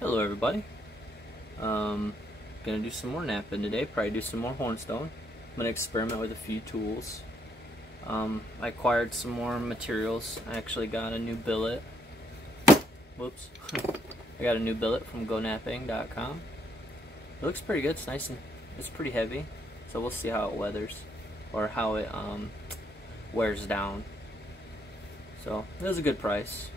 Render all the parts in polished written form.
Hello everybody. Gonna do some more napping today, probably do some more hornstone. I'm gonna experiment with a few tools. I acquired some more materials. I actually got a new billet. Whoops. I got a new billet from gonapping.com. It looks pretty good. It's nice and it's pretty heavy. So we'll see how it weathers or how it wears down. So it was a good price.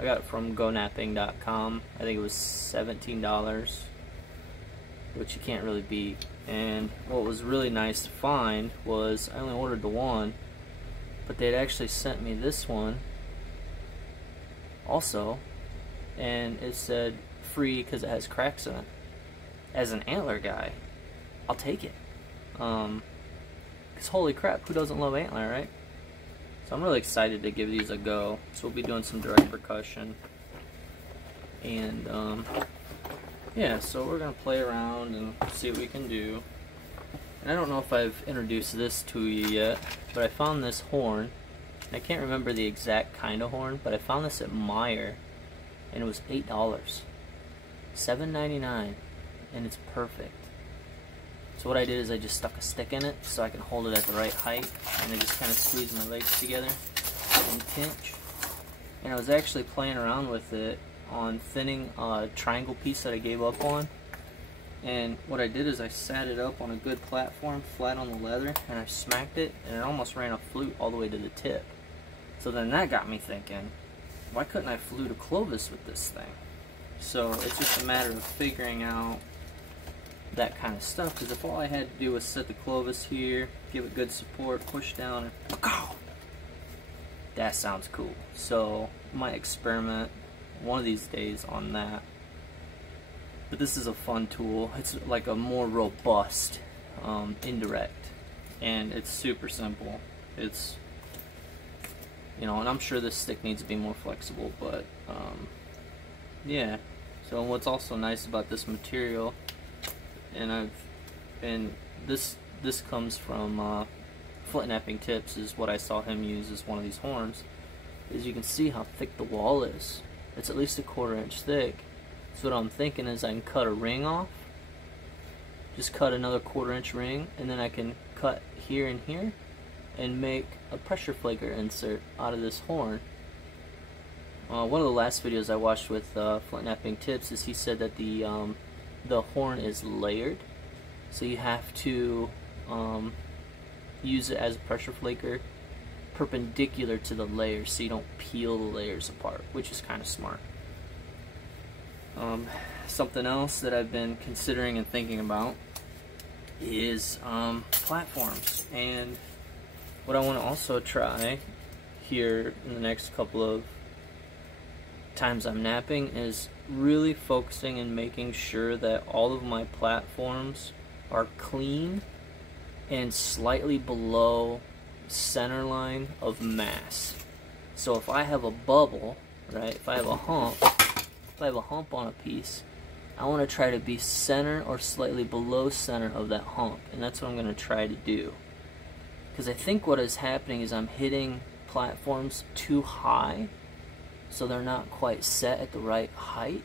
I got it from gonapping.com. I think it was $17, which you can't really beat. And what was really nice to find was I only ordered the one, but they'd actually sent me this one also, and it said free because it has cracks in it. As an antler guy, I'll take it. Because holy crap, who doesn't love antler, right? So I'm really excited to give these a go. So we'll be doing some direct percussion. And yeah, so we're going to play around and see what we can do. And I don't know if I've introduced this to you yet, but I found this horn. I can't remember the exact kind of horn, but I found this at Meijer, and it was $8. $7.99, and it's perfect. So what I did is I just stuck a stick in it so I can hold it at the right height, and I just kind of squeeze my legs together and pinch. And I was actually playing around with it on thinning a triangle piece that I gave up on. And what I did is I sat it up on a good platform, flat on the leather, and I smacked it, and it almost ran a flute all the way to the tip. So then that got me thinking, why couldn't I flute a Clovis with this thing? So it's just a matter of figuring out that kind of stuff, because if all I had to do was set the Clovis here, give it good support, push down, and that sounds cool. So I might experiment one of these days on that. But this is a fun tool. It's like a more robust indirect, and it's super simple. It's, you know, and I'm sure this stick needs to be more flexible, but yeah. So what's also nice about this material, and this comes from Flint Knapping Tips, is what I saw him use as one of these horns, is you can see how thick the wall is. It's at least a 1/4 inch thick. So what I'm thinking is I can cut a ring off, just cut another 1/4 inch ring, and then I can cut here and here and make a pressure flaker insert out of this horn. One of the last videos I watched with Flint Knapping Tips is he said that the horn is layered, so you have to use it as a pressure flaker perpendicular to the layers so you don't peel the layers apart, which is kind of smart. Something else that I've been considering and thinking about is platforms, and what I want to also try here in the next couple of times I'm napping is really focusing and making sure that all of my platforms are clean and slightly below center line of mass. So if I have a bubble, right, if I have a hump on a piece, I want to try to be center or slightly below center of that hump, and that's what I'm going to try to do. Because I think what is happening is I'm hitting platforms too high, so they're not quite set at the right height,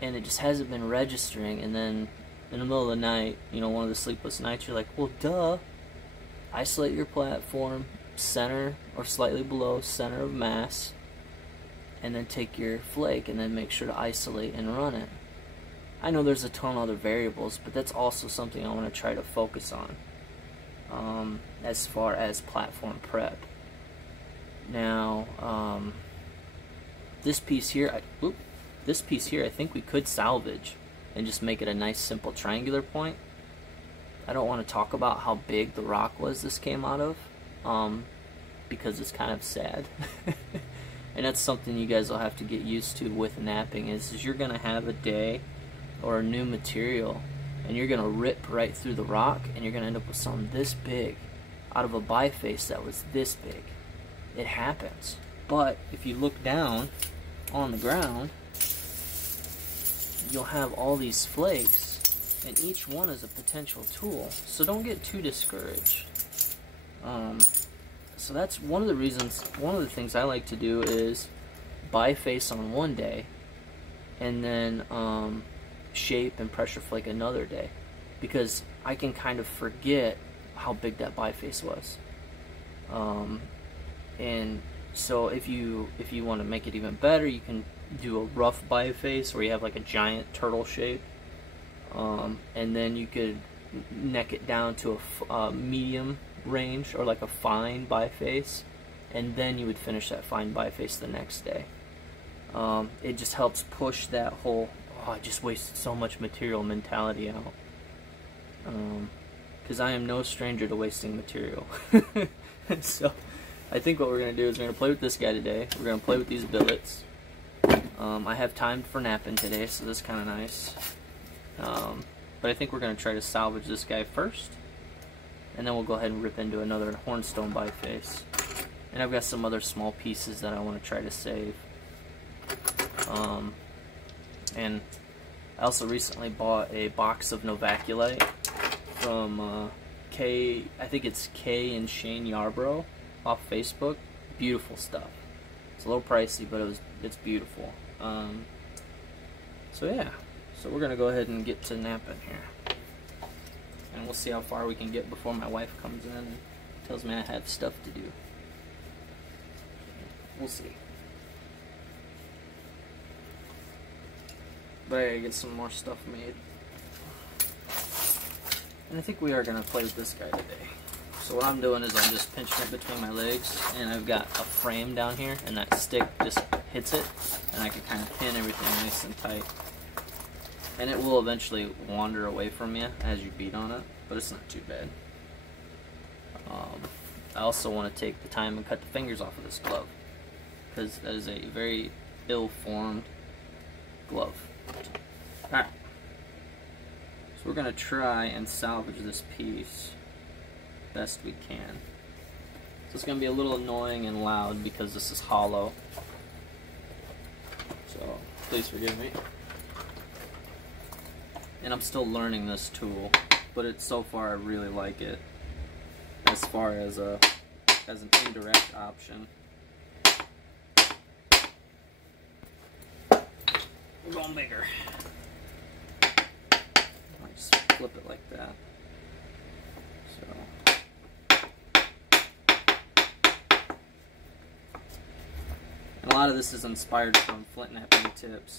and it just hasn't been registering. And then in the middle of the night, you know, one of the sleepless nights, you're like, well, duh, isolate your platform, center or slightly below center of mass, and then take your flake and then make sure to isolate and run it. I know there's a ton of other variables, but that's also something I want to try to focus on as far as platform prep. Now, this piece here, I think we could salvage and just make it a nice simple triangular point. I don't want to talk about how big the rock was this came out of, because it's kind of sad. And that's something you guys will have to get used to with napping, is you're going to have a day or a new material, and you're going to rip right through the rock, and you're going to end up with something this big out of a biface that was this big. It happens. But if you look down on the ground, you'll have all these flakes, and each one is a potential tool. So don't get too discouraged. So that's one of the things I like to do is biface on one day and then shape and pressure flake another day, because I can kind of forget how big that biface was. And so if you want to make it even better, you can do a rough biface where you have like a giant turtle shape, and then you could neck it down to a medium range or like a fine biface, and then you would finish that fine biface the next day. It just helps push that whole, oh, I just wasted so much material mentality out. Because I am no stranger to wasting material. So I think what we're going to do is we're going to play with this guy today. We're going to play with these billets. I have time for napping today, so that's kind of nice. But I think we're going to try to salvage this guy first, and then we'll go ahead and rip into another hornstone biface. And I've got some other small pieces that I want to try to save. And I also recently bought a box of Novaculite from I think it's Kay and Shane Yarbrough off Facebook. Beautiful stuff. It's a little pricey, but it's beautiful. So yeah, so we're gonna go ahead and get to napping here, and we'll see how far we can get before my wife comes in and tells me I have stuff to do. We'll see. But I gotta get some more stuff made. And I think we are gonna play with this guy today. So what I'm doing is I'm just pinching it between my legs, and I've got a frame down here, and that stick just hits it, and I can kind of pin everything nice and tight. And it will eventually wander away from you as you beat on it, but it's not too bad. I also want to take the time and cut the fingers off of this glove, because that is a very ill-formed glove. Alright, so we're going to try and salvage this piece best we can. So it's going to be a little annoying and loud because this is hollow, so please forgive me. And I'm still learning this tool, but so far I really like it as far as an indirect option. We're going bigger. I just flip it like that. So, and a lot of this is inspired from flint knapping tips.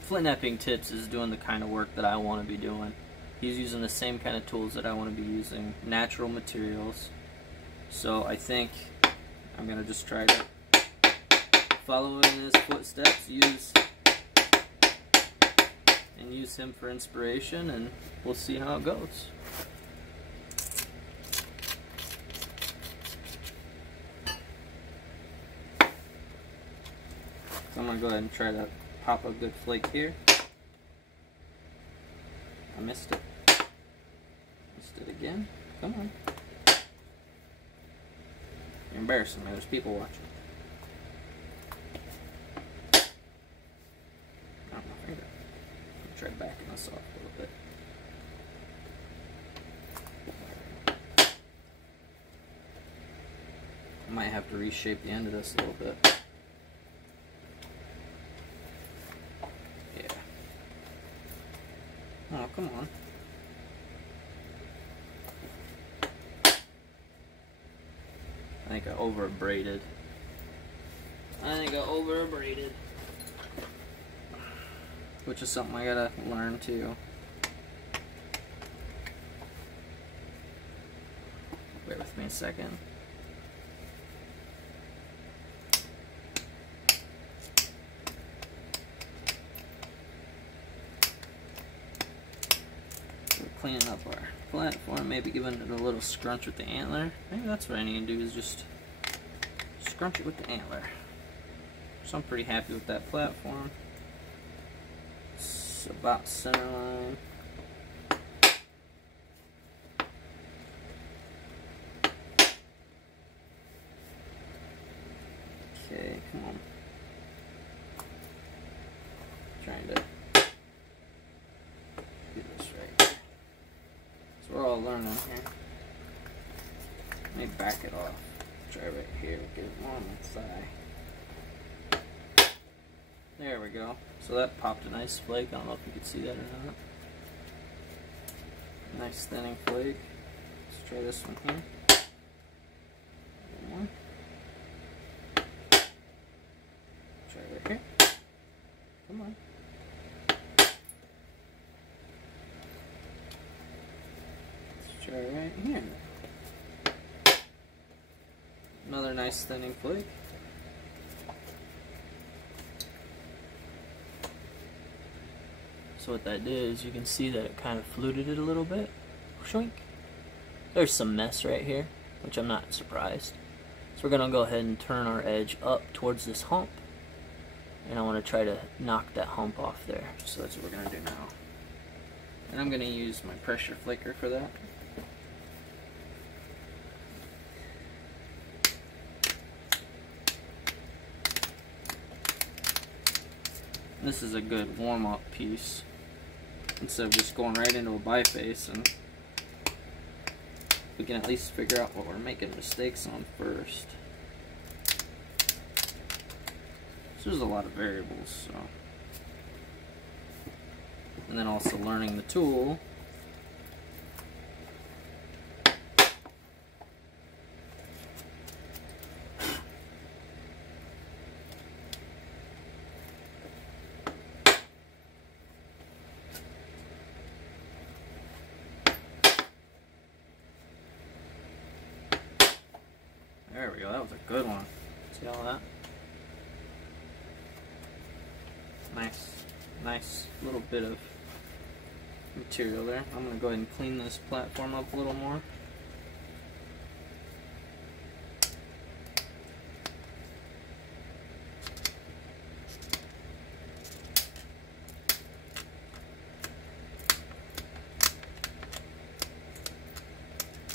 Flint knapping tips is doing the kind of work that I want to be doing. He's using the same kind of tools that I want to be using, natural materials. So I think I'm gonna just try to follow in his footsteps, use him for inspiration, and we'll see how it goes. So I'm going to go ahead and try to pop a good flake here. I missed it. Missed it again. Come on. You're embarrassing me. There's people watching. Oh, my finger. I'll try backing this off a little bit. I might have to reshape the end of this a little bit. Oh, come on. I think I over-braided. Which is something I gotta learn too. Bear with me a second. Cleaning up our platform, maybe giving it a little scrunch with the antler. Maybe that's what I need to do, is just scrunch it with the antler. So I'm pretty happy with that platform. It's about center line. Okay, come on. Trying to do this right. So we're all learning here. Let me back it off. Try right here, get it more on the thigh. There we go. So that popped a nice flake. I don't know if you could see that or not. Nice thinning flake. Let's try this one here. One more. Try right here. Come on. Let's try right here. Another nice thinning flake. So what that did is you can see that it kind of fluted it a little bit. Shwink. There's some mess right here, which I'm not surprised. So we're going to go ahead and turn our edge up towards this hump. And I want to try to knock that hump off there. So that's what we're going to do now. And I'm going to use my pressure flicker for that. This is a good warm-up piece instead of just going right into a biface, and we can at least figure out what we're making mistakes on first. So there's a lot of variables, so. And then also learning the tool. There we go, that was a good one. See all that? Nice little bit of material there. I'm going to go ahead and clean this platform up a little more.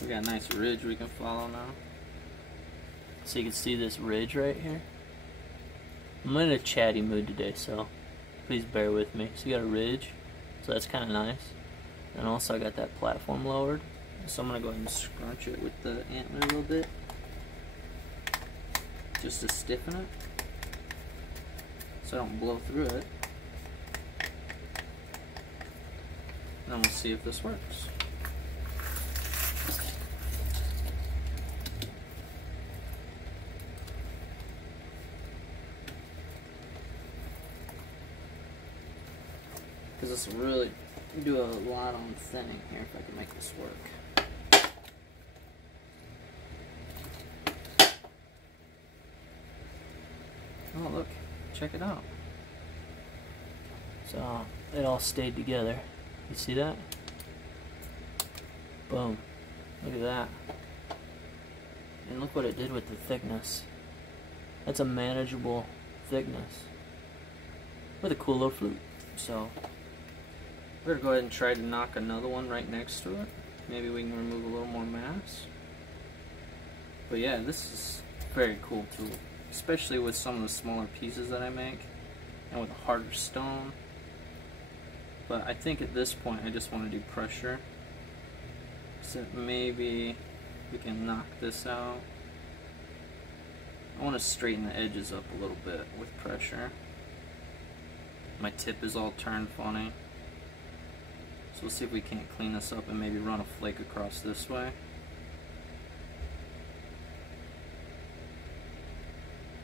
We got a nice ridge we can follow now. So you can see this ridge right here. I'm in a chatty mood today, so please bear with me. So you got a ridge, so that's kind of nice. And also I got that platform lowered. So I'm going to go ahead and scrunch it with the antler a little bit, just to stiffen it, so I don't blow through it. And then we'll see if this works. Because this will really do a lot on thinning here if I can make this work. Oh look, check it out. So it all stayed together. You see that? Boom. Look at that. And look what it did with the thickness. That's a manageable thickness with a cool little flute. So we're going to go ahead and try to knock another one right next to it. Maybe we can remove a little more mass. But yeah, this is a very cool tool, especially with some of the smaller pieces that I make and with a harder stone. But I think at this point I just want to do pressure, so maybe we can knock this out. I want to straighten the edges up a little bit with pressure. My tip is all turned funny. So we'll see if we can't clean this up and maybe run a flake across this way.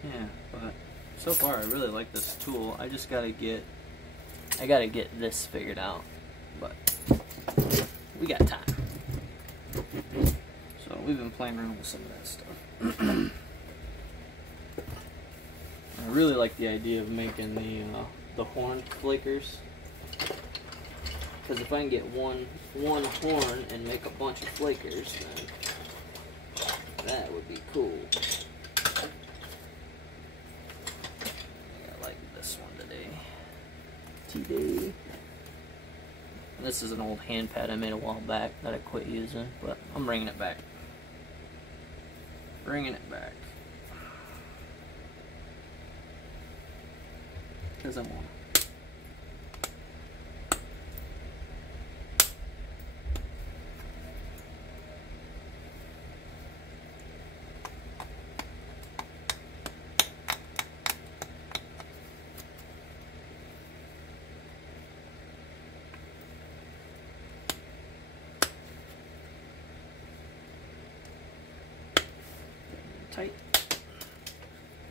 Yeah, but so far I really like this tool. I just gotta get this figured out. But we got time. So we've been playing around with some of that stuff. I really like the idea of making the horn flakers. Because if I can get one horn and make a bunch of flakers, then that would be cool. I like this one today. Today. This is an old hand pad I made a while back that I quit using, but I'm bringing it back. Bringing it back. Because I want it.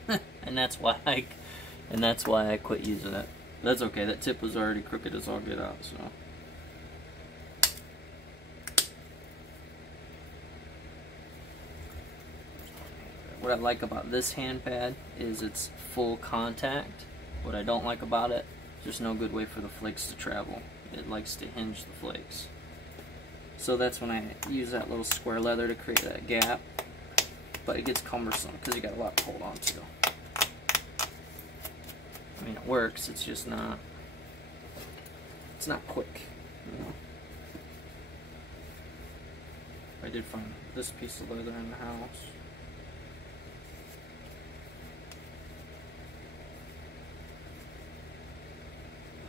and that's why I quit using it. That's okay. That tip was already crooked as all get out, so. What I like about this hand pad is it's full contact. What I don't like about it, there's no good way for the flakes to travel. It likes to hinge the flakes. So that's when I use that little square leather to create that gap. But it gets cumbersome because you got a lot to hold on to. I mean, it works, it's just not, it's not quick, you know. I did find this piece of leather in the house.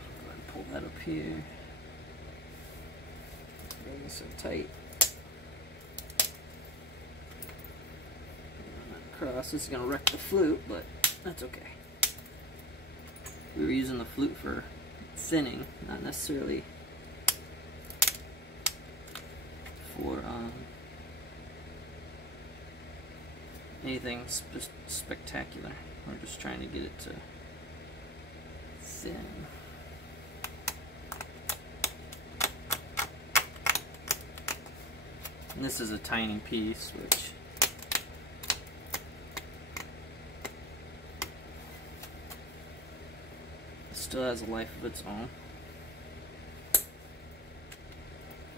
Go ahead and pull that up here. Bring this in tight. Across. This is going to wreck the flute, but that's okay. We were using the flute for thinning, not necessarily for anything spectacular. We're just trying to get it to thin. And this is a tiny piece, which still has a life of its own.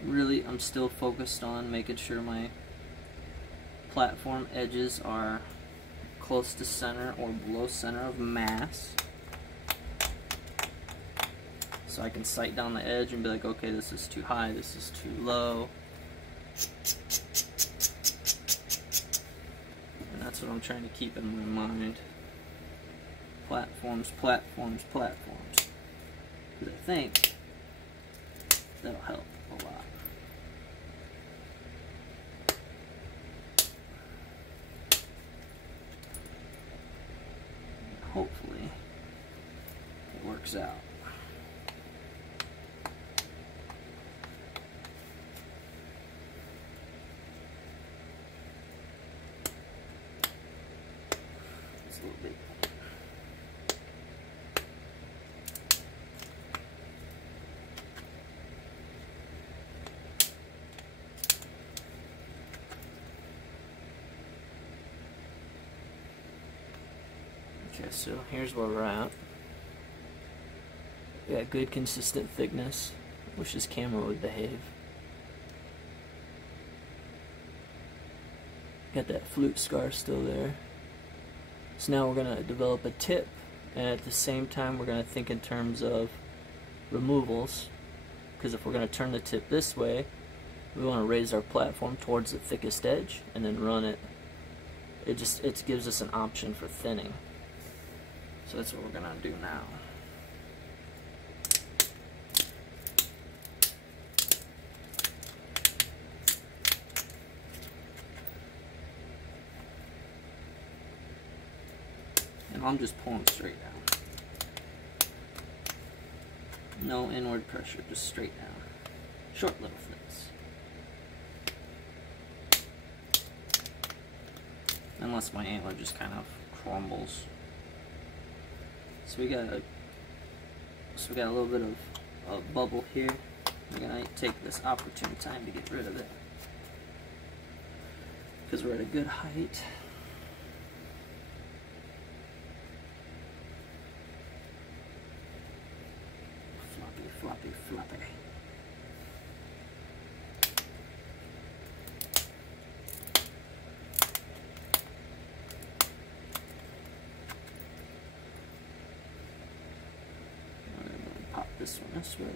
Really, I'm still focused on making sure my platform edges are close to center or below center of mass. So I can sight down the edge and be like, okay, this is too high, this is too low. And that's what I'm trying to keep in my mind. Platforms, platforms, platforms. Because I think that'll help a lot. And hopefully it works out. It's a little bit. Okay, so here's where we're at. We got good consistent thickness. Wish this camera would behave. Got that flute scar still there. So now we're gonna develop a tip, and at the same time we're gonna think in terms of removals, because if we're gonna turn the tip this way, we want to raise our platform towards the thickest edge and then run it. It gives us an option for thinning. So that's what we're gonna do now. And I'm just pulling straight down. No inward pressure, just straight down. Short little flips. Unless my antler just kind of crumbles. So we got a little bit of a bubble here. We're gonna take this opportune time to get rid of it because we're at a good height. Floppy, floppy, floppy. This one this way.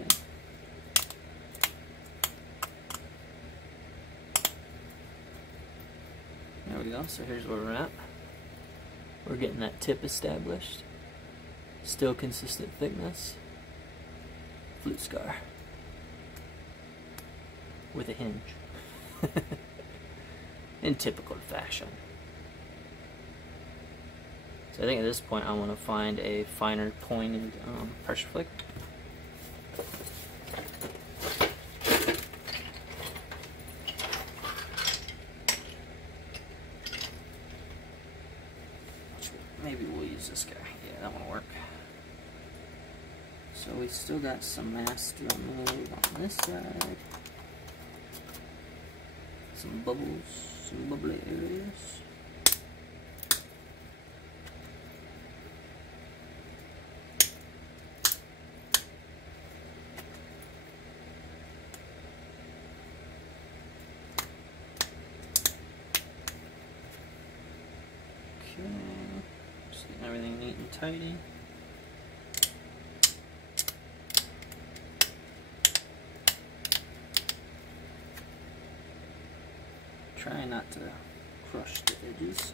There we go. So here's where we're at. We're getting that tip established. Still consistent thickness. Flute scar. With a hinge. In typical fashion. So I think at this point I want to find a finer pointed pressure flick. maybe we'll use this guy. Yeah, that one will work. So we still got some master mode on this side. Some bubbles, some bubbly areas. Okay, just getting everything neat and tidy. Try not to crush the edges.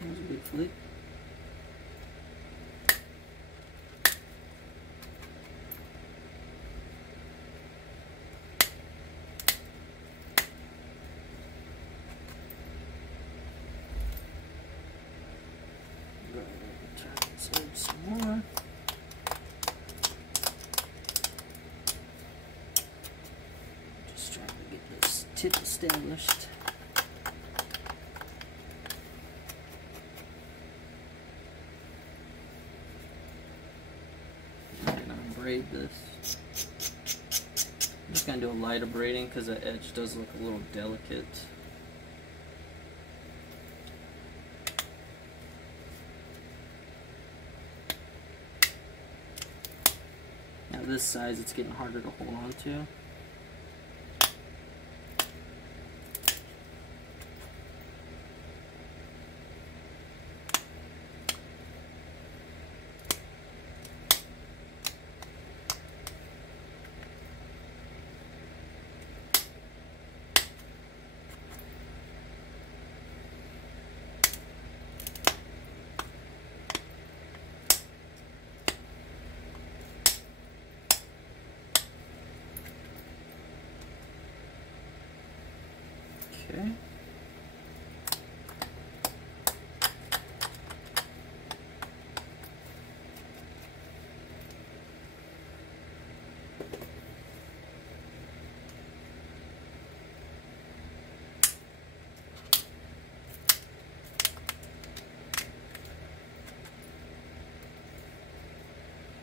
That was a good flip. Go ahead and turn this edge some more. Just trying to get this tip established. Braid this. I'm just going to do a lighter braiding because the edge does look a little delicate. Now this size it's getting harder to hold on to. Okay.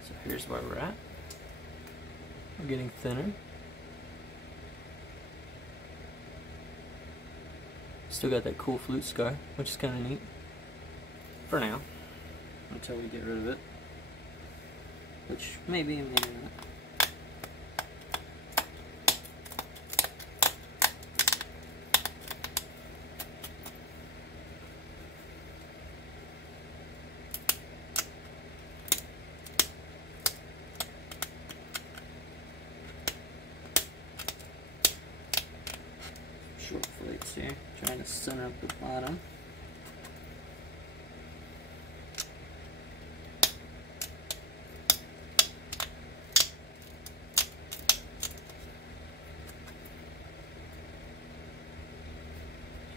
So here's where we're at. We're getting thinner. Still got that cool flute scar, which is kind of neat. For now. Until we get rid of it. Which maybe, maybe not. Short flakes here, trying to center up the bottom.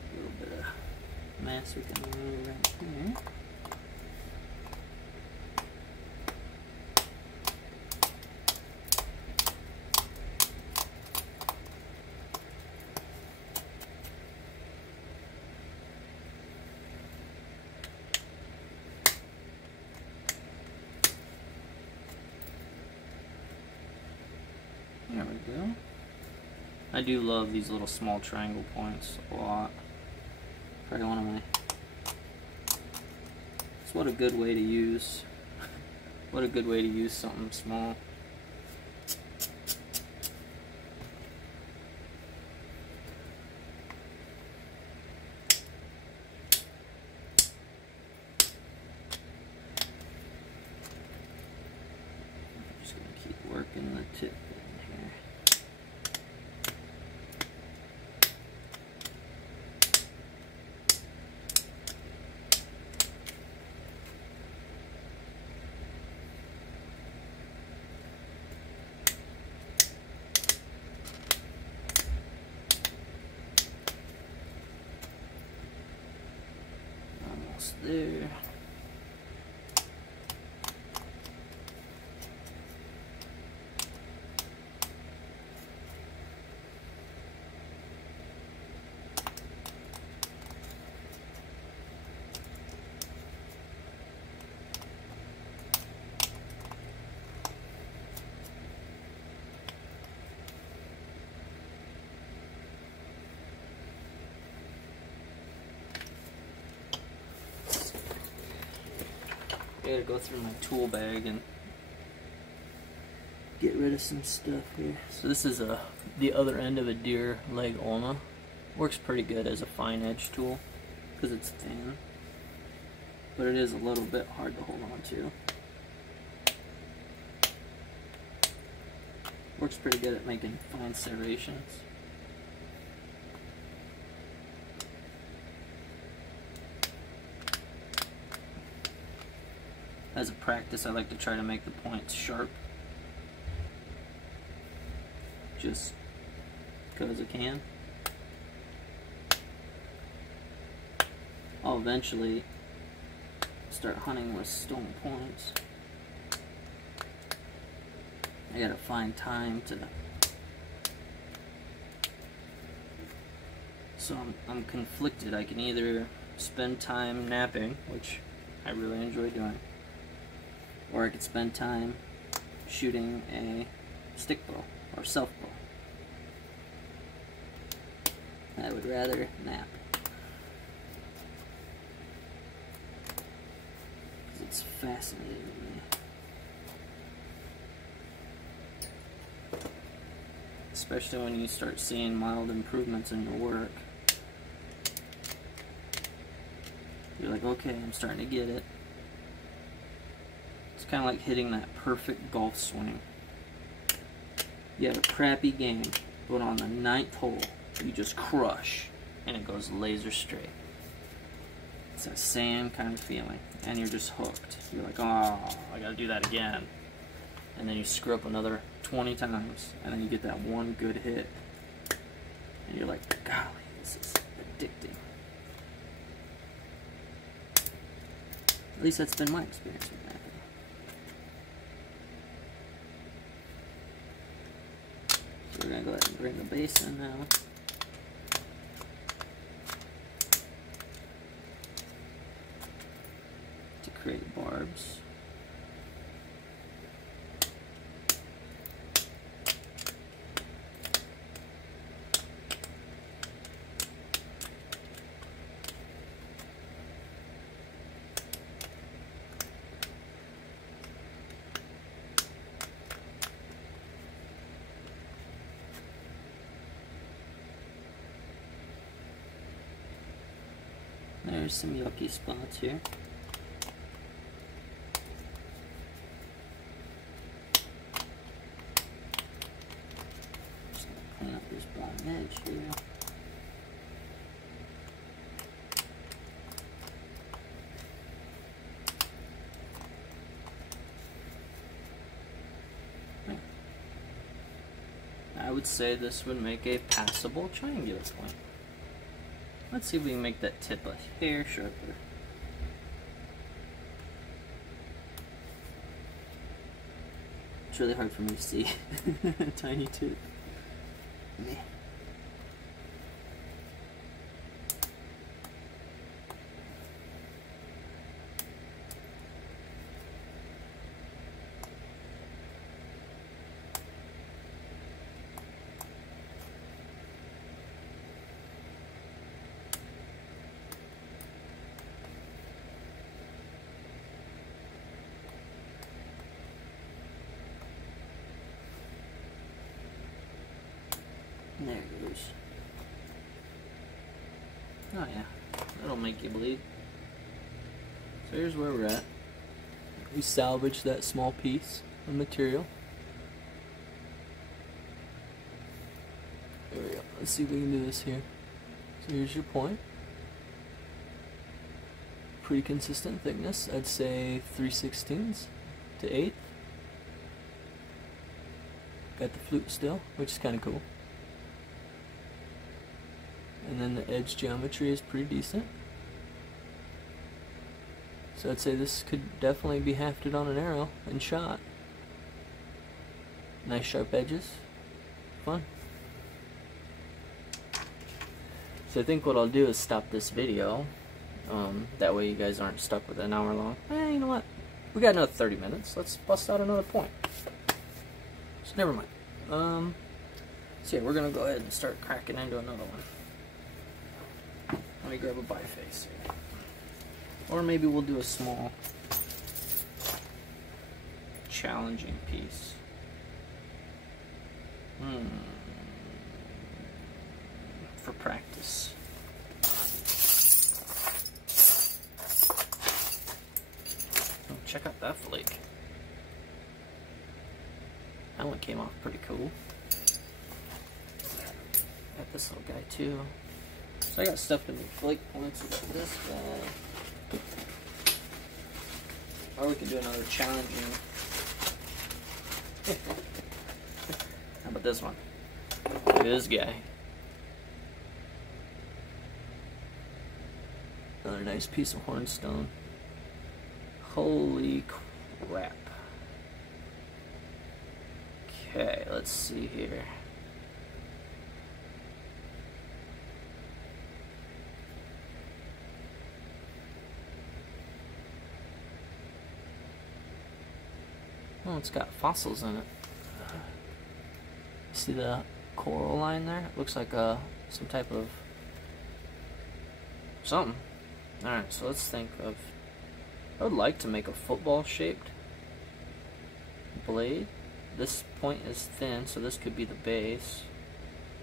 A little bit of mass we can remove right here. There we go. I do love these little small triangle points a lot. Probably one of my... It's what a good way to use. What a good way to use something small. I'm just going to keep working the tip. almost there. I gotta go through my tool bag and get rid of some stuff here. So this is the other end of a deer leg ulna. Works pretty good as a fine edge tool because it's thin, but it is a little bit hard to hold on to. Works pretty good at making fine serrations. As a practice, I like to try to make the points sharp, just because I can. I'll eventually start hunting with stone points. I gotta find time to, so I'm conflicted. I can either spend time napping, which I really enjoy doing, or I could spend time shooting a stick bow or self bow. I would rather nap, because it's fascinating to me. Especially when you start seeing mild improvements in your work. You're like, okay, I'm starting to get it. It's kind of like hitting that perfect golf swing. You have a crappy game, but on the 9th hole, you just crush, and it goes laser straight. It's that same kind of feeling, and you're just hooked. You're like, oh, I gotta do that again. And then you screw up another 20 times, and then you get that one good hit. And you're like, golly, this is addicting. At least that's been my experience with that. So we're going to go ahead and bring the base in now. To create barbs. There's some yucky spots here. Just gonna clean up this bottom edge here. I would say this would make a passable triangular point. Let's see if we can make that tip a hair sharper. It's really hard for me to see a tiny tip. Meh. There it goes. Oh yeah, that'll make you bleed. So here's where we're at. We salvaged that small piece of material. There we go. Let's see if we can do this here. So here's your point. Pretty consistent thickness. I'd say 3/16 to 1/8. Got the flute still, which is kind of cool. And then the edge geometry is pretty decent. So I'd say this could definitely be hafted on an arrow and shot. Nice sharp edges. Fun. So I think what I'll do is stop this video. That way you guys aren't stuck with an hour long. You know what? We got another 30 minutes. Let's bust out another point. So never mind. So yeah, we're gonna go ahead and start cracking into another one. Let me grab a biface here. Or maybe we'll do a small challenging piece. For practice. Oh, check out that flake. That one came off pretty cool. Got this little guy too. So I got stuff to make flake points with this guy. Or we can do another challenging. How about this one? Look at this guy. Another nice piece of hornstone. Holy crap. Okay, let's see here. Oh, it's got fossils in it. See the coral line there? It looks like some type of something. Alright, so let's think of... I would like to make a football shaped blade. This point is thin, so this could be the base.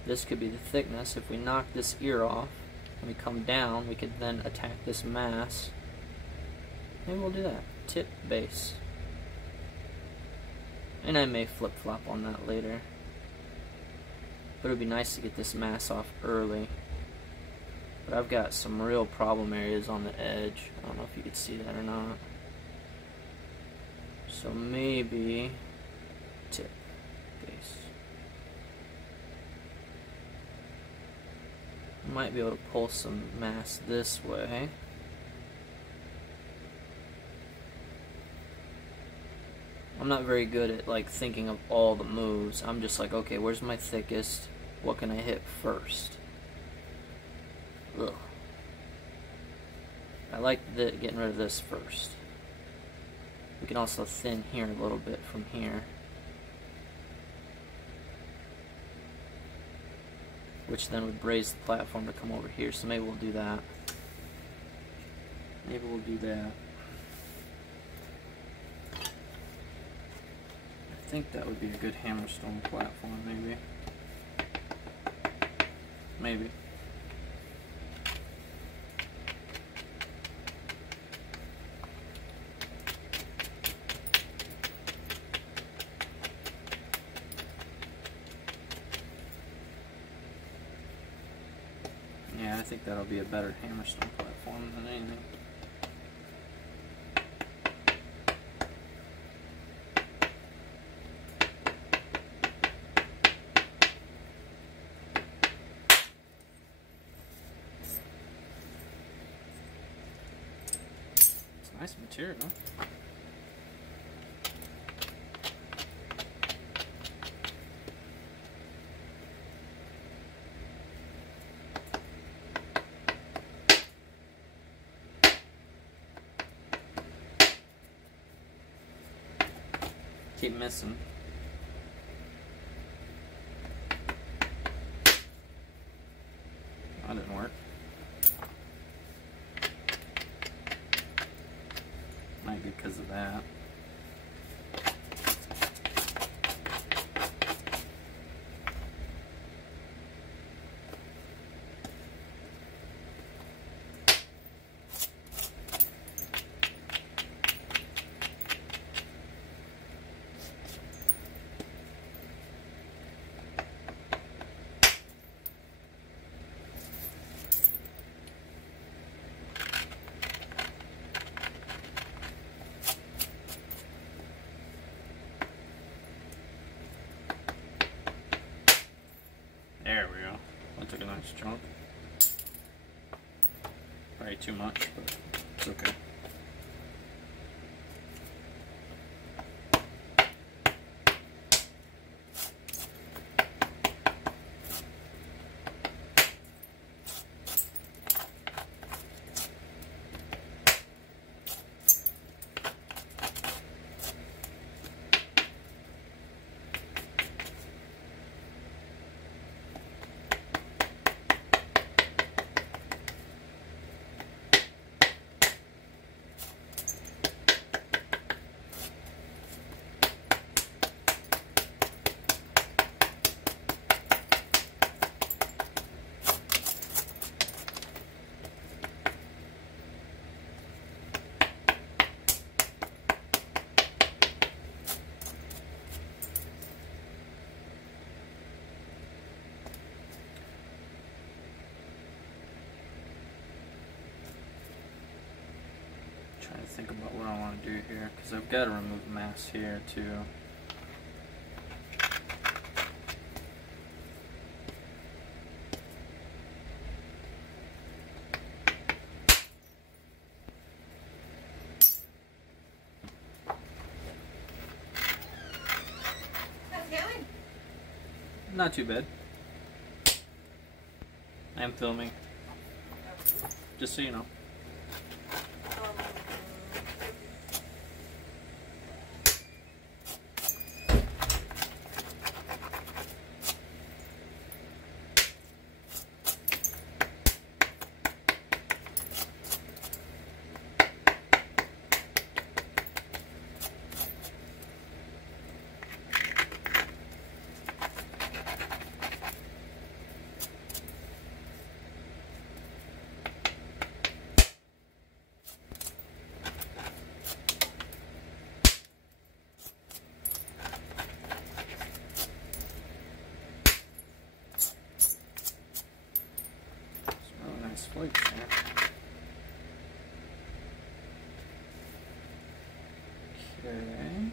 This could be the thickness. If we knock this ear off and we come down, we could then attack this mass. Maybe we'll do that. Tip, base. And I may flip-flop on that later. But it would be nice to get this mass off early. But I've got some real problem areas on the edge. I don't know if you could see that or not. So maybe tip, base. Might be able to pull some mass this way. I'm not very good at like thinking of all the moves. I'm just like, okay, where's my thickest? What can I hit first? Ugh. I like getting rid of this first. We can also thin here a little bit from here. Which then would raise the platform to come over here. So maybe we'll do that. Maybe we'll do that. I think that would be a good hammerstone platform, maybe. Maybe. Yeah, I think that'll be a better hammerstone platform than anything. It's nice material. Keep missing. That didn't work. Might be because of that. There we go. That took a nice chunk. Probably too much, but it's okay. Trying to think about what I want to do here, because I've got to remove mass here too. How's it going? Not too bad. I'm filming, just so you know. Flakes there. Okay.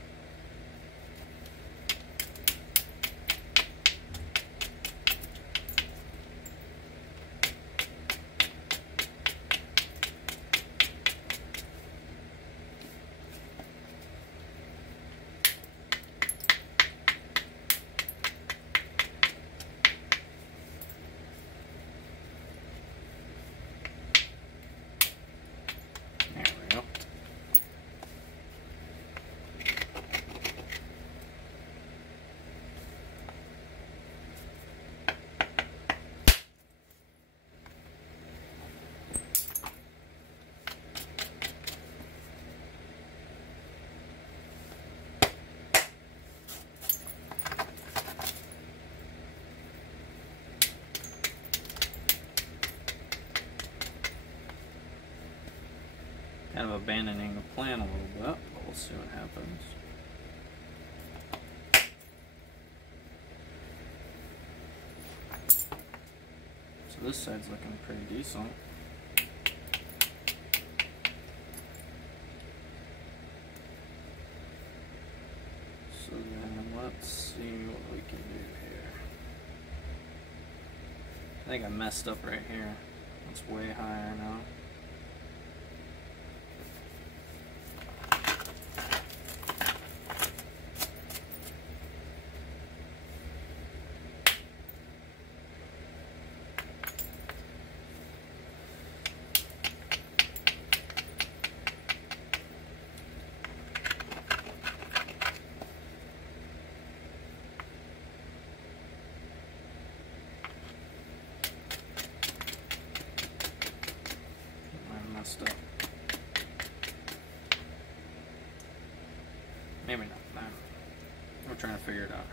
Kind of abandoning the plan a little bit, but we'll see what happens. So this side's looking pretty decent. So then let's see what we can do here. I think I messed up right here. It's way higher now. Up. Maybe not. No. We're trying to figure it out here.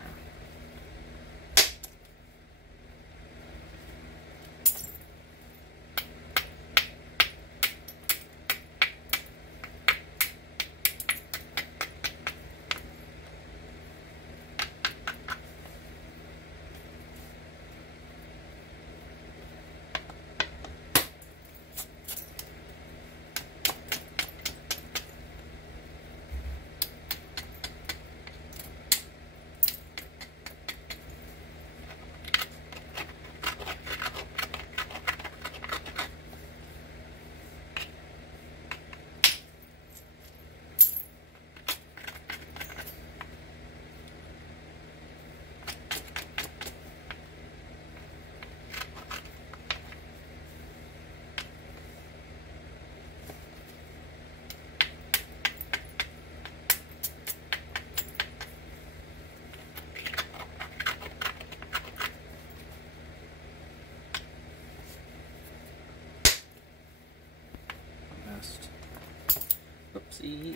Oopsie.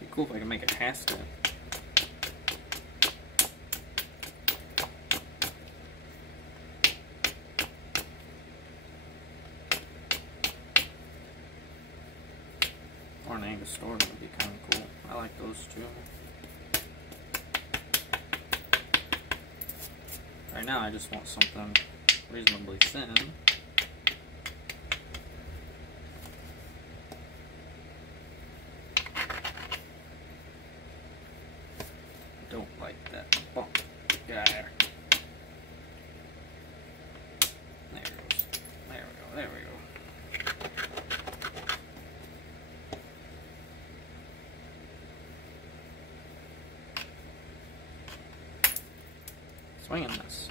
Be cool if I can make a hashtag. Or an angle store would be kind of cool. I like those too. Right now I just want something reasonably thin. Don't like that bump guy. There it goes. There we go. There we go. Swinging this.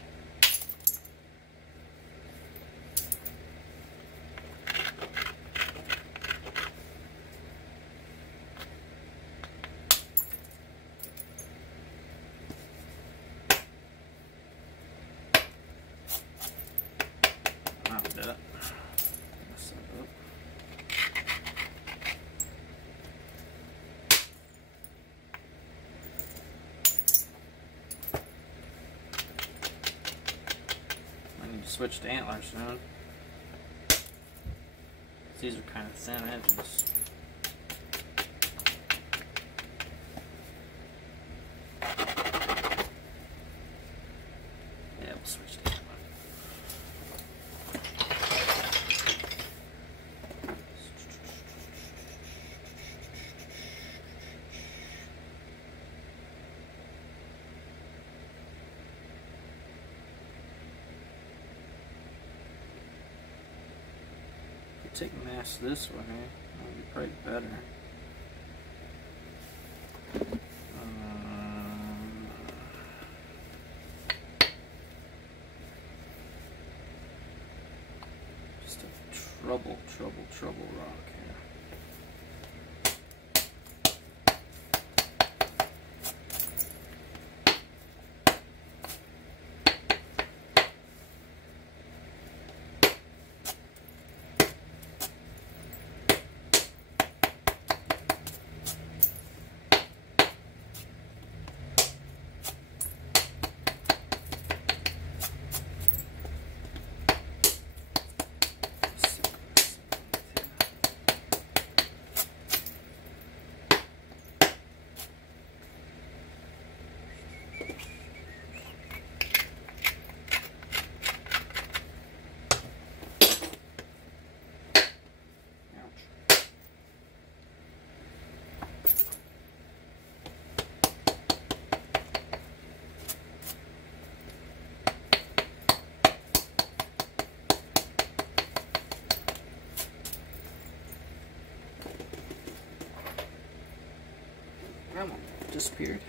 Did it. Mess that up. I need to switch to antlers soon. These are kind of thin edges. Yeah, we'll switch to antler. Take mass this way, that would be probably better. Just a trouble rock here. Come on, disappeared.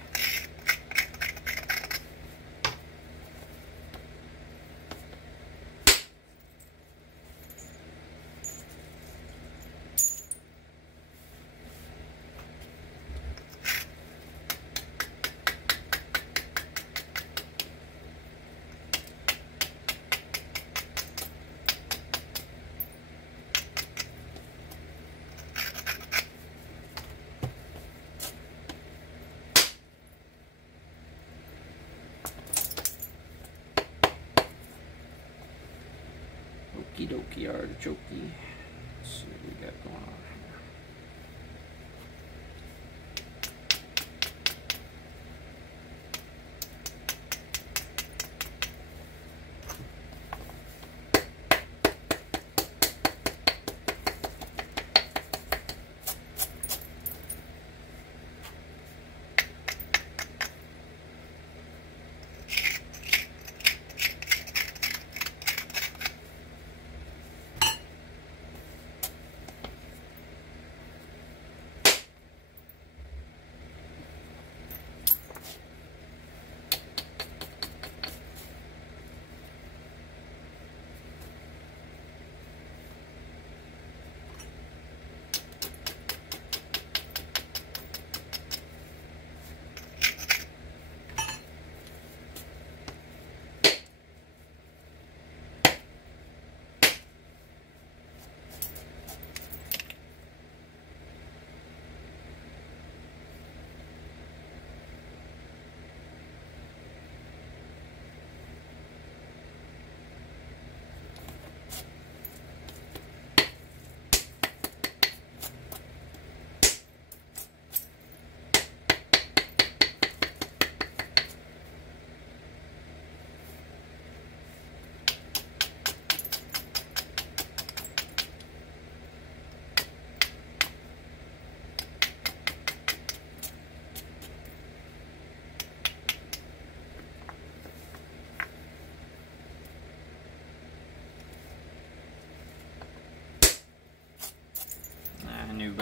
Okie dokie artichoke. Let's see what we got going on here.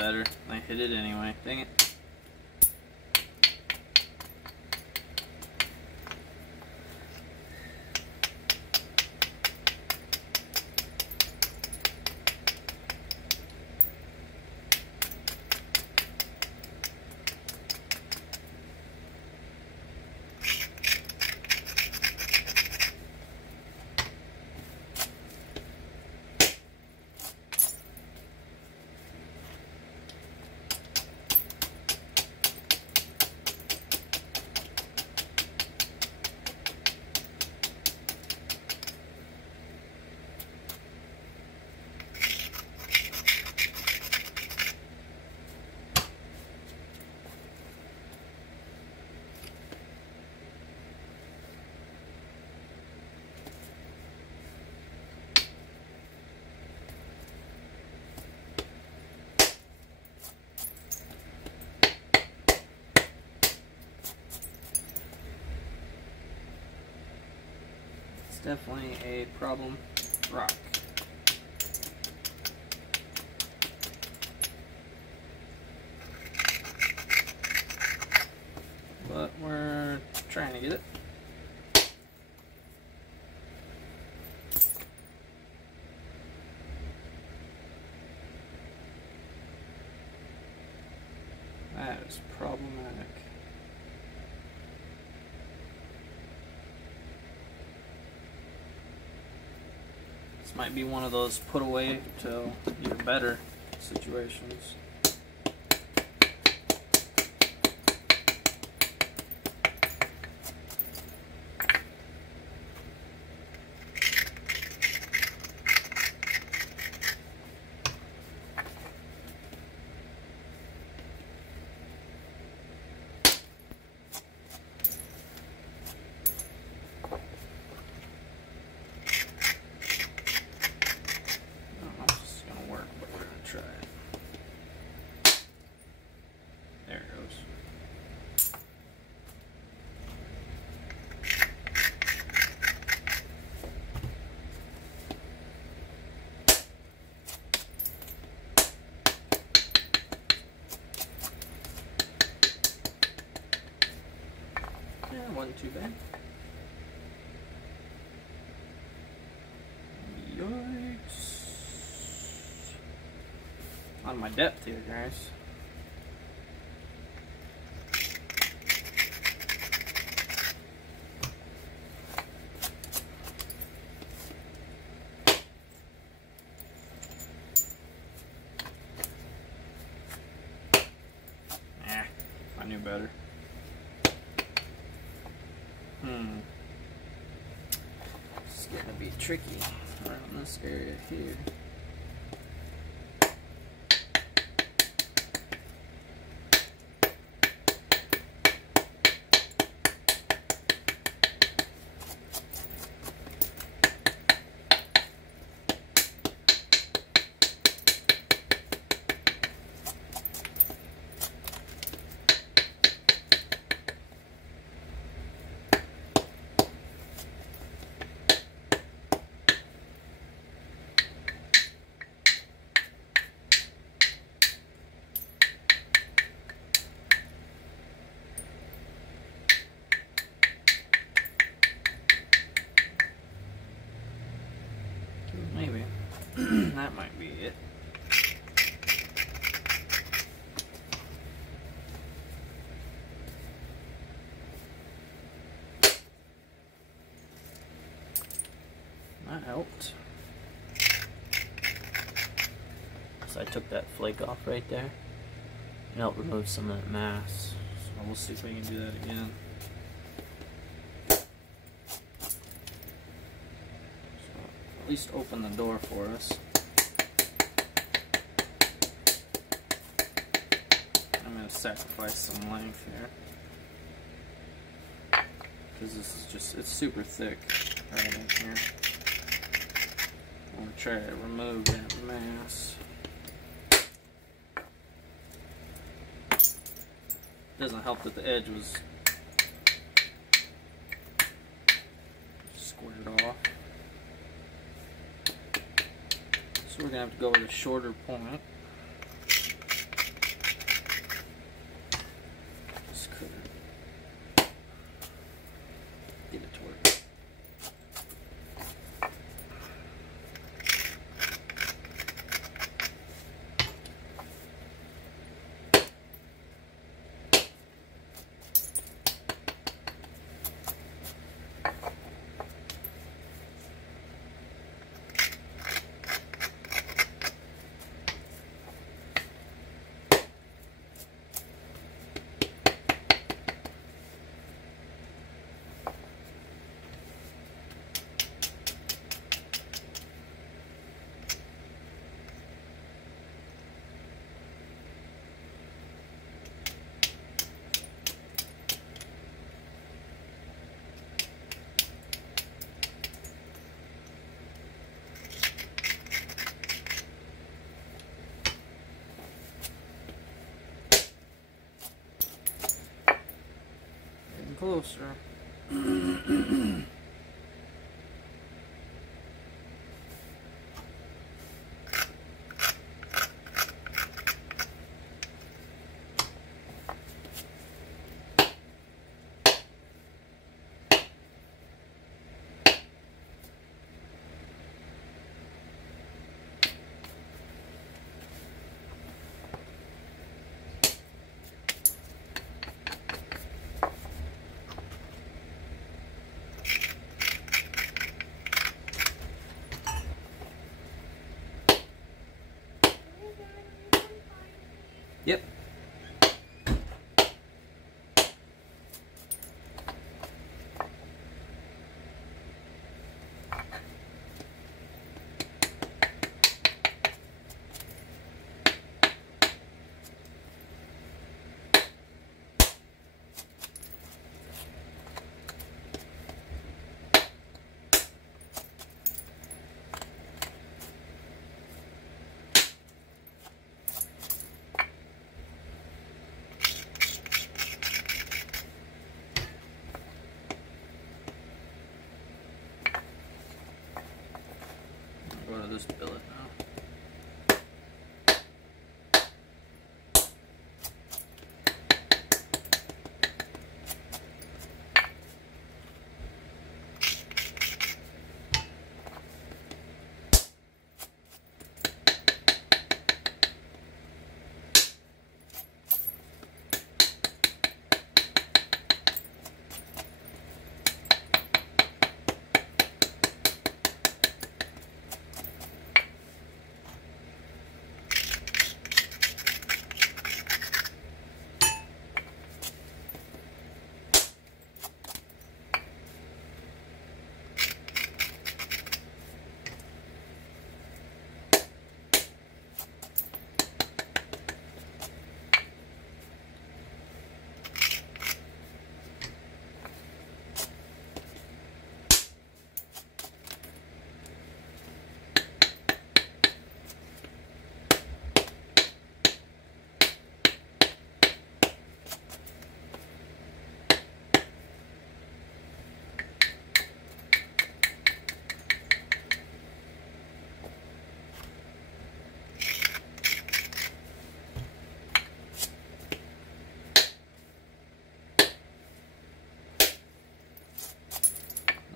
better. I hit it anyway. Dang it. Definitely a problem rock. But we're trying to get it. That is problematic. Might be one of those put away till you're better situations. Wasn't too bad. Yikes. On my depth here, guys. I knew better. It's gonna be tricky around this area here. Maybe. That might be it. That helped. So I took that flake off right there and helped remove some of that mass. So we'll see if we can do that again. At least open the door for us. I'm going to sacrifice some length here because this is just, it's super thick right in here. I'm going to try to remove that mass. Doesn't help that the edge was squared off. So we're going to have to go with a shorter point. closer. Yep. Go to this billet now.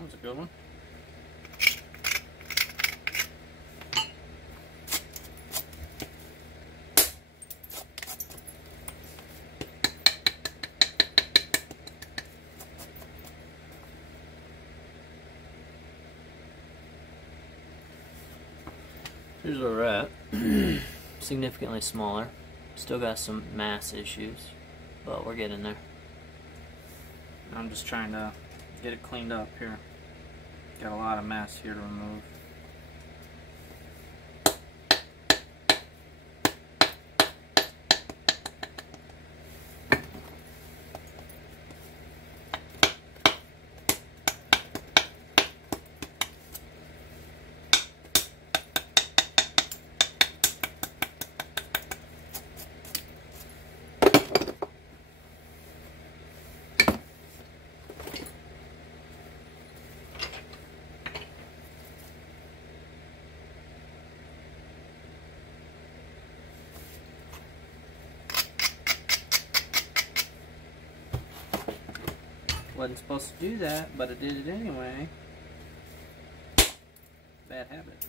That was a good one. Here's where we're at. Significantly smaller. Still got some mass issues, but we're getting there. I'm just trying to get it cleaned up here. Got a lot of mass here to remove. Wasn't supposed to do that, but I did it anyway. Bad habit.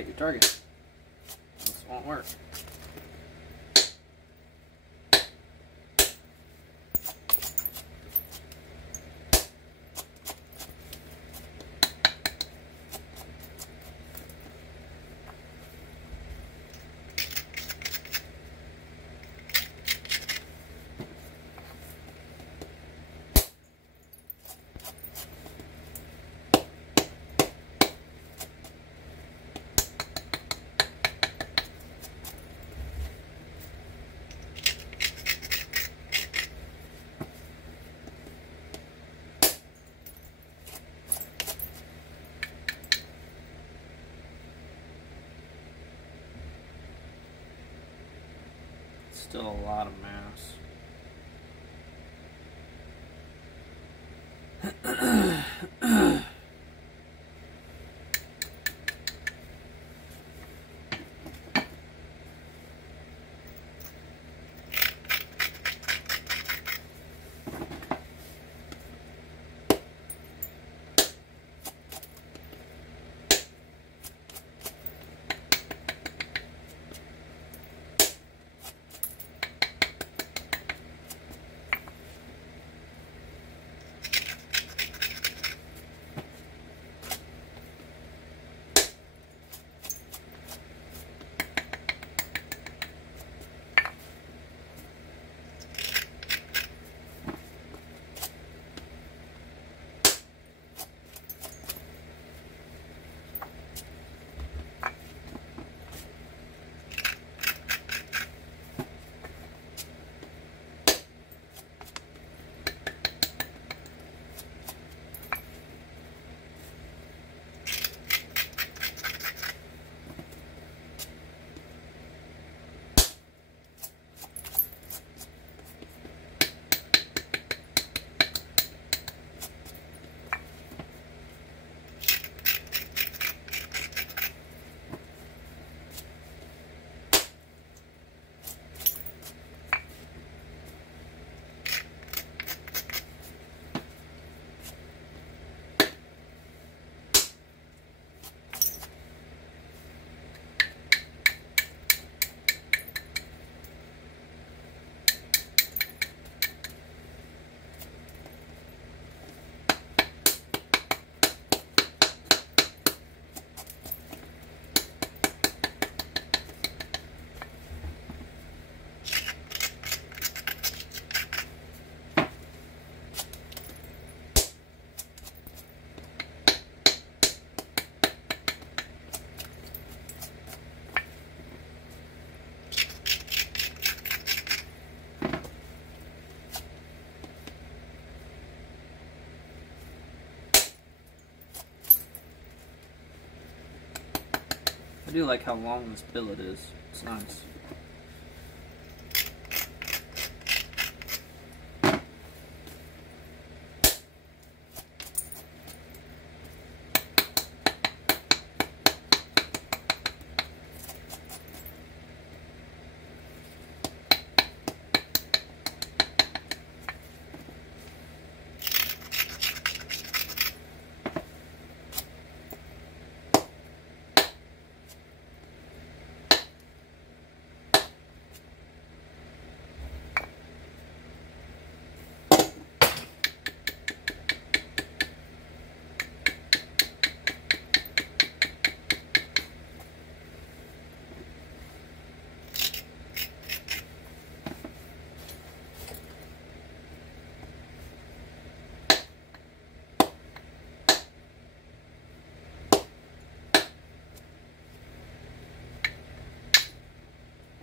hit your target. This won't work. Still a lot of mass. I do like how long this billet is. It's nice.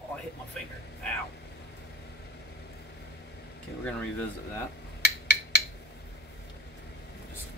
I hit my finger. Ow. Okay, we're gonna revisit that. Just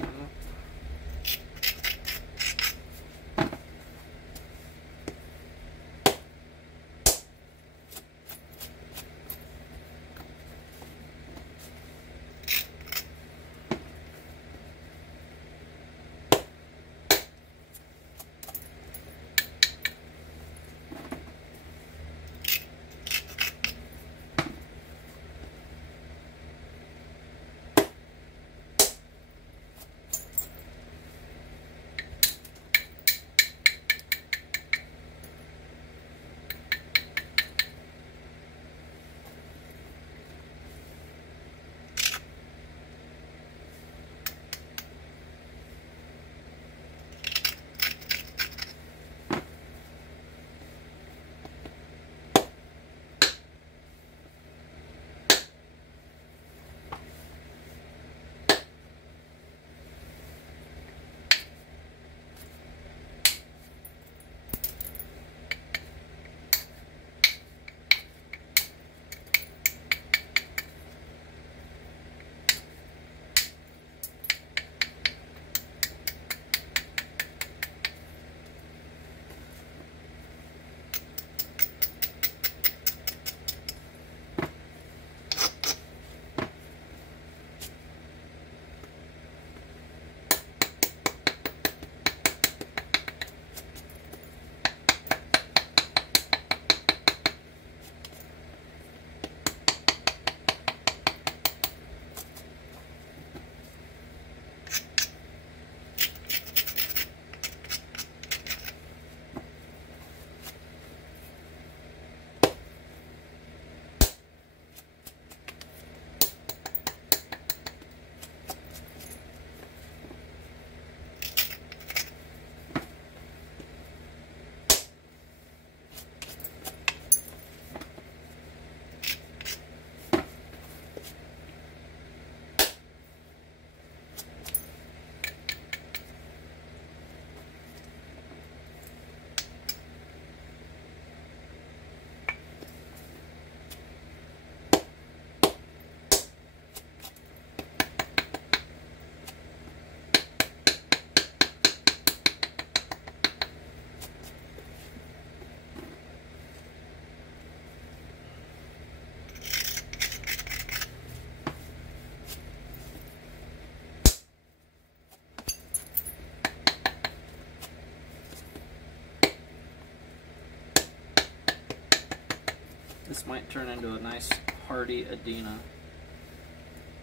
This might turn into a nice hearty Adena.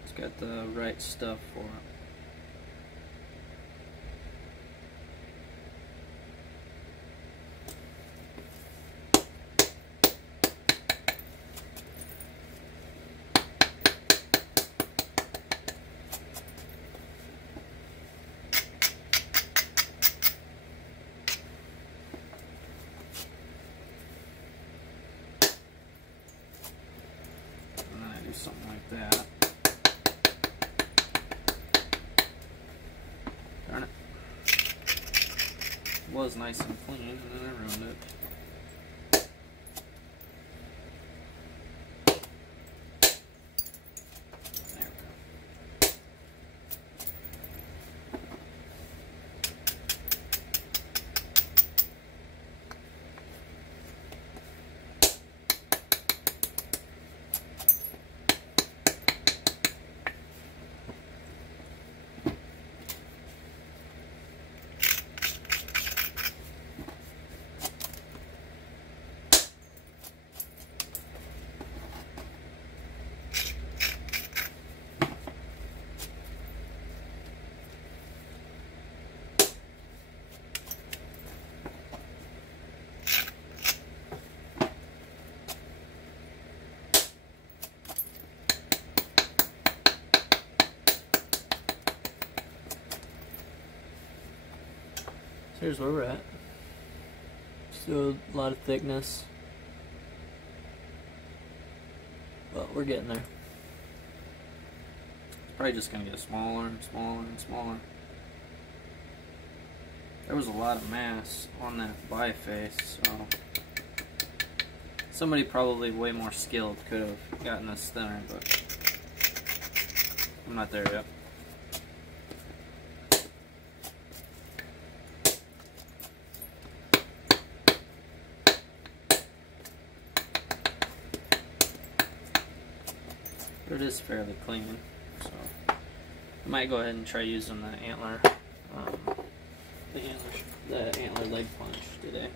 It's got the right stuff for it. Something like that. Darn it. It was nice and clean, and then I ruined it. There we go. So here's where we're at. Still a lot of thickness, but we're getting there. It's probably just gonna get smaller and smaller and smaller. There was a lot of mass on that biface, so somebody probably way more skilled could have gotten this thinner, but I'm not there yet. But it is fairly clean, so I might go ahead and try using the antler leg punch today.